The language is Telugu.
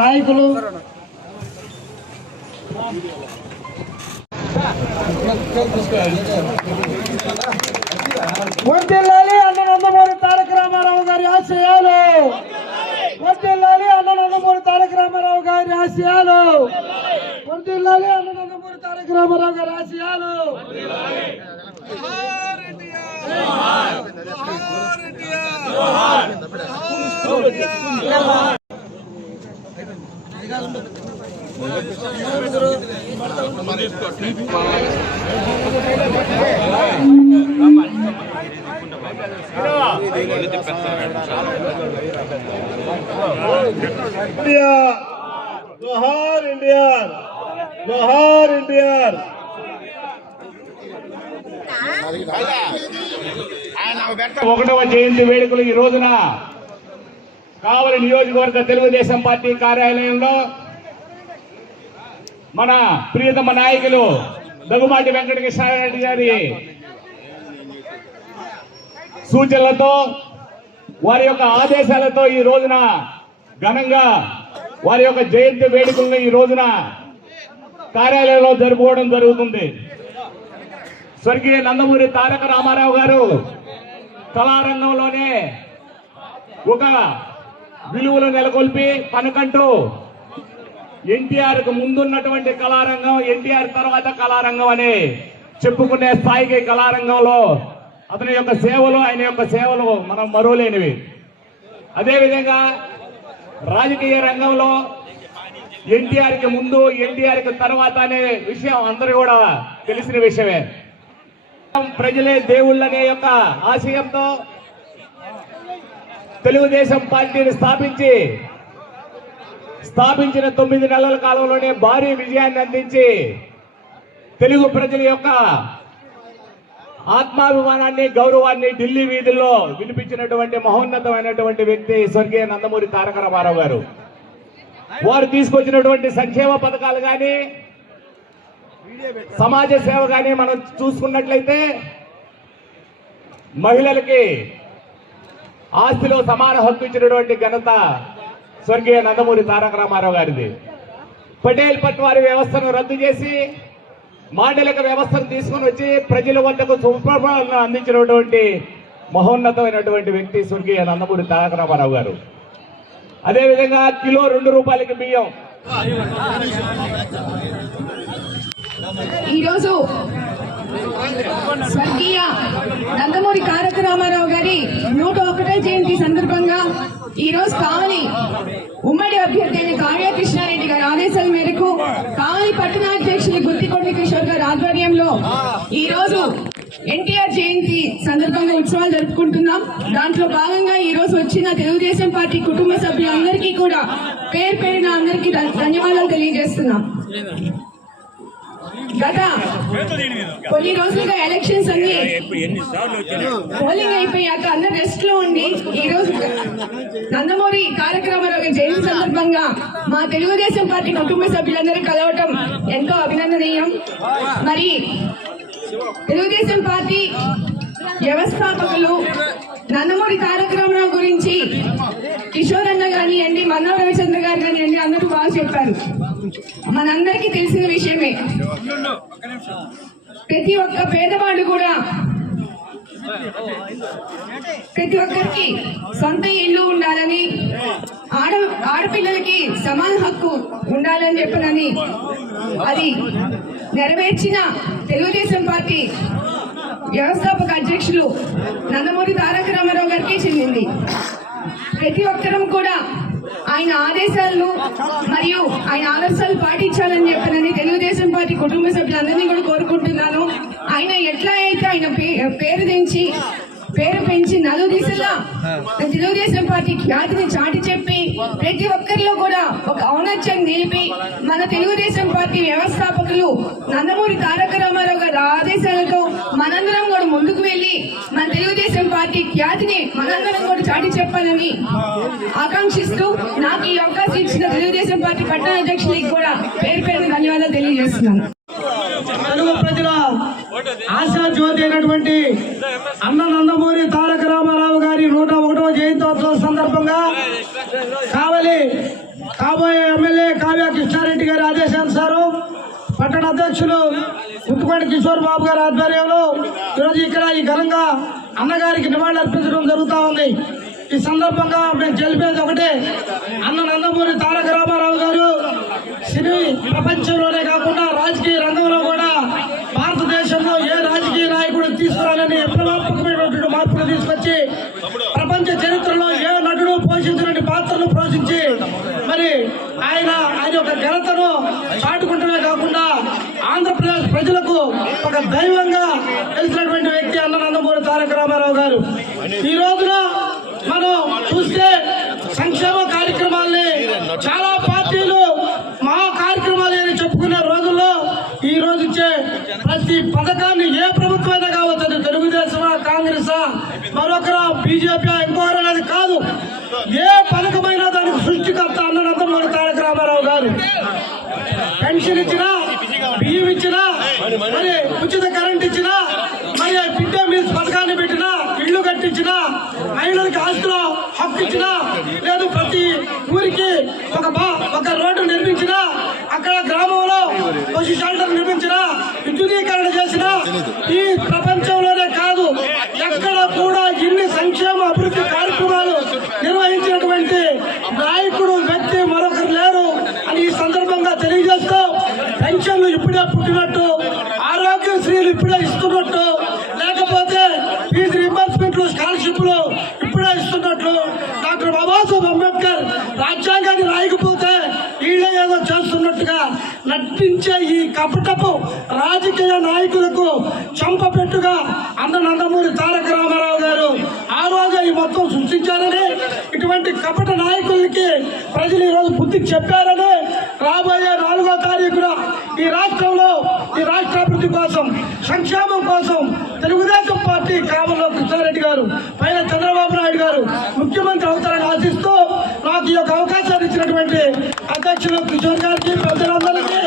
నాయకులు వర్ధిల్లాలి అన్న నందమూరి తారక రామారావు గారి ఆశయాలు, వర్ధిల్లాలి అన్న నందమూరి తారక రామారావు గారి ఆశయాలు, వర్ధిల్లాలి అన్న నందమూరి తారక రామారావు గారి ఆశయాలు. జోహార్ ఎన్టీఆర్, జోహార్ ఎన్టీఆర్. 1వ జయంతి వేడుకలు ఈ రోజున కావలి నియోజకవర్గ తెలుగుదేశం పార్టీ కార్యాలయంలో మన ప్రియతమ నాయకులు దగ్గుమాటి వెంకటకృష్ణారెడ్డి గారి సూచనలతో, వారి యొక్క ఆదేశాలతో ఈ రోజున ఘనంగా వారి యొక్క జయంతి వేడుకలను ఈ రోజున కార్యాలయంలో జరుపుకోవడం జరుగుతుంది. స్వర్గీయ నందమూరి తారక రామారావు గారు కళారంగంలోనే ఒక విలువలు నెలకొల్పి తనకంటూ ఎన్టీఆర్ కు ముందున్నటువంటి కళారంగం, ఎన్టీఆర్ తర్వాత కళారంగం అని చెప్పుకునే స్థాయికి కళారంగంలో అతని యొక్క సేవలు, ఆయన యొక్క సేవలు మనం మరువలేనివి. అదేవిధంగా రాజకీయ రంగంలో ఎన్టీఆర్ కి ముందు, ఎన్టీఆర్ కి తర్వాత అనే విషయం అందరూ కూడా తెలిసిన విషయమే. ప్రజలే దేవుళ్ళనే యొక్క ఆశయంతో తెలుగుదేశం పార్టీని స్థాపించిన 9 నెలల కాలంలోనే భారీ విజయాన్ని అందించి తెలుగు ప్రజల యొక్క ఆత్మాభిమానాన్ని, గౌరవాన్ని ఢిల్లీ వీధుల్లో వినిపించినటువంటి మహోన్నతమైనటువంటి వ్యక్తి స్వర్గీయ నందమూరి తారక రామారావు గారు. వారు తీసుకొచ్చినటువంటి సంక్షేమ పథకాలు కానీ, సమాజ సేవ కానీ మనం చూసుకున్నట్లయితే మహిళలకి ఆస్తిలో సమాన హక్కు ఇచ్చినటువంటి ఘనత స్వర్గీయ నందమూరి తారక రామారావు గారిది. పటేల్ పట్వారీ వ్యవస్థను రద్దు చేసి మాండలిక వ్యవస్థను తీసుకుని వచ్చి ప్రజల వద్దకు సుప్రభావాలను అందించినటువంటి మహోన్నతమైనటువంటి వ్యక్తి స్వర్గీయ నందమూరి తారక రామారావు గారు. అదేవిధంగా కిలో 2 రూపాయలకి బియ్యం. ఈరోజు స్వర్గీయ నందమూరి తారక రామారావు గారి 101వ జయంతి సందర్భంగా ఈరోజు కావలి ఉమ్మడి అభ్యర్థి అయిన కావ్య కృష్ణారెడ్డి గారి ఆదేశాల మేరకు కావలి పట్టణాధ్యక్షులు గుత్తికొండ కిషోర్ గారి ఆధ్వర్యంలో ఈరోజు ఎన్టీఆర్ జయంతి సందర్భంగా ఉత్సవాలు జరుపుకుంటున్నాం. దాంట్లో భాగంగా ఈ రోజు వచ్చిన తెలుగుదేశం పార్టీ కుటుంబ సభ్యులందరికీ కూడా పేరు పేరున అందరికీ ధన్యవాదాలు తెలియజేస్తున్నాం. గత కొన్ని రోజులుగా ఎలక్షన్స్ అన్ని పోలింగ్ అయిపోయాక అందరు రెస్ట్ లో ఉండి ఈ రోజు నందమూరి తారక రామారావు జయంతి సందర్భంగా మా తెలుగుదేశం పార్టీ కుటుంబ సభ్యులందరూ కలవటం ఎంతో అభినందనీయం. మరి తెలుగుదేశం పార్టీ వ్యవస్థాపకులు నందమూరి తారక రామారావు గురించి కిషోర్ అన్న కానివ్వండి, మన్నా రవిచంద్ర గారు కానివ్వండి, అందరూ బాగా చెప్పారు. మనందరికీ తెలిసిన విషయమే. ప్రతి ఒక్క పేదవాడు కూడా, ప్రతి ఒక్కరికి సొంత ఇల్లు ఉండాలని, ఆడపిల్లలకి సమాన హక్కు ఉండాలని చెప్పనని అది నెరవేర్చిన తెలుగుదేశం పార్టీ వ్యవస్థాపక అధ్యక్షులు నందమూరి తారక రామారావు గారికి చెందింది. ప్రతి ఒక్కరం కూడా ఆయన ఆదేశాలను మరియు ఆయన ఆదర్శాలు పాటించాలని చెప్పనని తెలుగుదేశం పార్టీ కుటుంబ సభ్యులందరినీ కూడా కోరుకుంటున్నాను. ఆయన ఎట్లా అయితే ఆయన పేరు పెంచి నలుదిశలా తెలుగుదేశం పార్టీ ఖ్యాతిని చాటి చెప్పి ప్రతి ఒక్కరిలో కూడా ఒక ఔన్నత్యం నిలిపి మన తెలుగుదేశం పార్టీ వ్యవస్థాపకులు నందమూరి తారక రామారావు గారి ఆదేశాలతో మనందరం కూడా ముందుకు వెళ్లి మన తెలుగుదేశం పార్టీ ఖ్యాతిని మనందరం కూడా చాటి చెప్పాలని ఆకాంక్షిస్తూ నాకు ఈ అవకాశం ఇచ్చిన తెలుగుదేశం పార్టీ పట్టణ అధ్యక్షులకి కూడా పేరు పేరు ధన్యవాదాలు తెలియజేస్తున్నాను. తెలుగు ప్రజల ఆశా జ్యోతి అయినటువంటి అన్న నందమూరి తారక రామారావు గారి 101వ జయంతోత్సవ సందర్భంగా కాబోయే ఎమ్మెల్యే కావ్య కృష్ణారెడ్డి గారి ఆదేశానుసారం పట్టణ అధ్యక్షులు ముత్తుపాటి కిషోర్ బాబు గారి ఆధ్వర్యంలో ఈరోజు ఇక్కడ ఈ ఘనంగా అన్నగారికి నివాళులు అర్పించడం జరుగుతూ ఉంది. ఈ సందర్భంగా మేము తెలిపేది ఒకటే, అన్న నందమూరి తారక రామారావు గారు సినీ ప్రపంచంలోనే కాకుండా రాజకీయ రంగంలో కూడా భారతదేశంలో ఏ రాజకీయ నాయకుడు తీసుకురాలని విప్లవాత్మకమైనటువంటి మార్పులు తీసుకొచ్చి ప్రపంచ చరిత్రలో ఏ నటుడు పోషించినటువంటి పాత్రలు పోషించి మరి ఆయన యొక్క ఘనతను చాటుకుంటమే కాకుండా ఆంధ్రప్రదేశ్ ప్రజలకు ఒక దైవంగా తెలిసినటువంటి వ్యక్తి అన్న నందమూరి తారక రామారావు గారు. ఈ రోజున మనం చూస్తే సంక్షేమ కార్యక్రమాల్ని చాలా పార్టీలు మా కార్యక్రమాలు అని చెప్పుకునే రోజుల్లో ఈ రోజు ఇచ్చే ప్రతి పథకాన్ని ఏ ప్రభుత్వమైనా కావచ్చు, అది తెలుగుదేశమా, కాంగ్రెసా, మరొకరా, బీజేపీ, ఇంకోరు అనేది కాదు, ఏ పథకమైనా దానికి సృష్టికర్త అన్న నందమూరి తారక రామారావు గారు. పెన్షన్ ఇచ్చినా, బియ్యం ఇచ్చినా, మరి ఉచిత కరెంట్ ఇచ్చినా, మరి మిడ్ డే మీల్స్ పథకాన్ని పెట్టినా, ఇళ్లు కట్టించినా, మహిళలకు ఆస్తులో హక్కు ఇచ్చినా, లేదు ప్రతి ఊరికి ఒక రోడ్డు నిర్మించినా, అక్కడ గ్రామంలో పశు షెల్టర్ నిర్మించినా, విద్యుదీకరణ చేసినా, ఈ ప్రపంచంలోనే కాదు ఎక్కడ కూడా ఇన్ని సంక్షేమ అభివృద్ధి కార్యక్రమాలు నిర్వహించినటువంటి నాయకుడు వ్యక్తి మరొకరు లేరు అని ఈ సందర్భంగా తెలియజేస్తూ, పెన్షన్లు ఇప్పుడే పుట్టినట్టు, ఆరోగ్యశ్రీలు ఇప్పుడే ఇస్తున్నట్టు, లేకపోతే ఫీజు రింబర్స్మెంట్లు, స్కాలర్షిప్లు ఇప్పుడే ఇస్తున్నట్లు, డాక్టర్ బాబాసాహెబ్ అంబేద్కర్ రాజ్యాంగాన్ని రాయకపోతే వీళ్ళే ఏదో చేస్తున్నట్టుగా నటించే ఈ కపటపు రాజకీయ నాయకులకు చంపపెట్టుగా అన్న నందమూరి తారక రామారావు గారు ఆ రోజు ఈ మొత్తం సృష్టించారని, ఇటువంటి కపట నాయకులకి ప్రజలు ఈరోజు బుద్ధి చెప్పారని, రాబోయే 4వ తారీఖున ఈ రాష్ట్రంలో ఈ రాష్ట్ర అభివృద్ధి కోసం, సంక్షేమం కోసం తెలుగుదేశం పార్టీ కామలో కృష్ణారెడ్డి గారు పైన చంద్రబాబు నాయుడు గారు ముఖ్యమంత్రి అవుతారని ఆశిస్తూ నాకు ఈ యొక్క అవకాశాన్ని ఇచ్చినటువంటి అధ్యక్షులు కిషోర్ గారికి, ప్రజలందరికీ